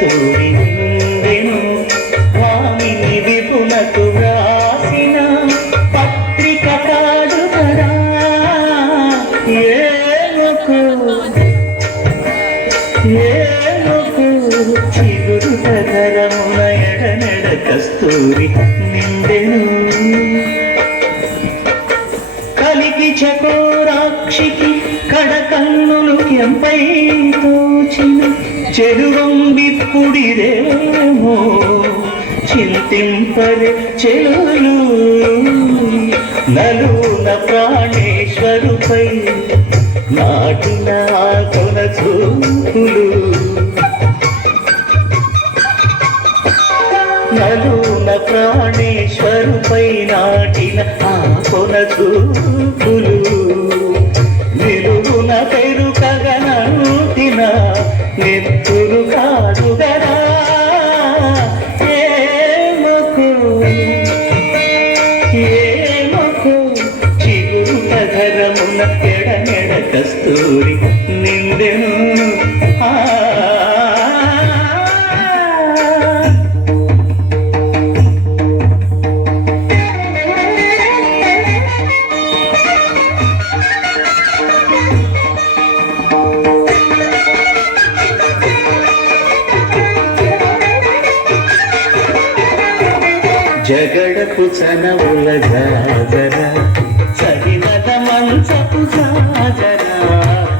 కస్తూరి నిండెను వామిని విపులకు వ్రాసిన పత్రిక కాదు కదా ఏనుకు చిగురు తగరమున ఎడనెడ కస్తూరి నిండెను కలికి చకోరాక్షికి కడకన్నులు ఎంపై తోచిన చెరువంబిప్పుడిదేమో చింతింపరే చెలులు నలున ప్రాణేశ్వరుపై నాటిన కొన చూపులు నలున ప్రాణేశ్వరుపై నాటిన కొన చూపులు నిలువున పెరుకగనంటిన నెత్తురు కాదు గదా ఏమకు చిగురు నగరమున ఎడమెడ కస్తూరి నిండెను జగడపు చనవుల జాజర సగినద మంచపు జాజర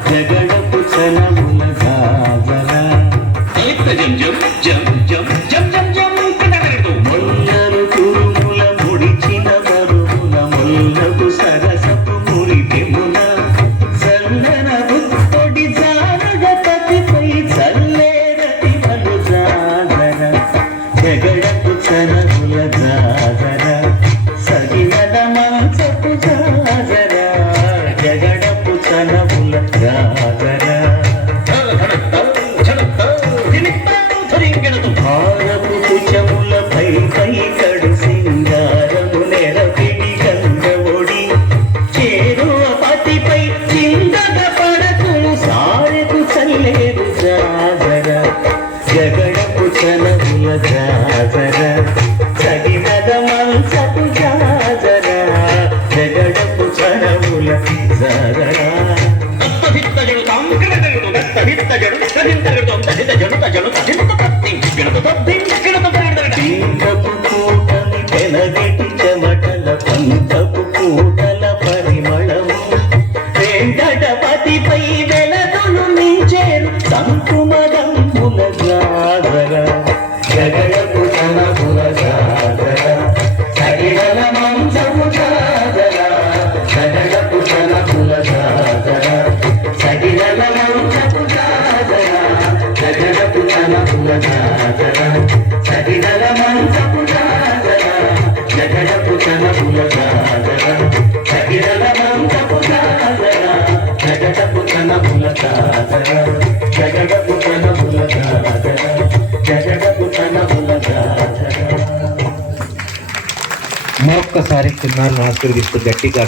జగడపు చనవుల జాజర మొల్లలు తురుముల ముడిచిన మరుమున మొల్లపు సరసపు మురిపెమున చల్లన గుత్తొడి జానగపతిపై చల్లేరటి మలు జాజర జగడపు చనవుల జాజర సగినద మంచపు జాజర జగడపు చనవుల జాజర భారపు కుచములపై కైకడు సింగారము నెరపిడి గంగఒడి చేరువ పతిపై చిందగ పడకు సారెకు చల్లేరు జాజర జగడపు చనవుల జాజర సగినద మంచపు జాజర జగడపు చనవుల జాజర పింగపు కూటమి పెనగటి చెమటల పంచపు కూటల పరిమళము వెంకటపతిపై వెలదులు మించేరు సంకుమదంబుల జాజర జగడపు చనవుల జాజర సగినద మంచపు జాజర జగడపు చనవుల జాజర సగినద మంచపు జాజర జగడపు చనవుల జాజర సగినద మంచపు జాజర జగడపు చనవుల జాజర సగినద మంచపు జాజర జగడపు చనవుల జాజర జగడపు చనవుల జాజర జగడపు చనవుల జాజర. మరొక్కసారి చిన్నారులను ఆశీర్వదిస్తూ గట్టిగా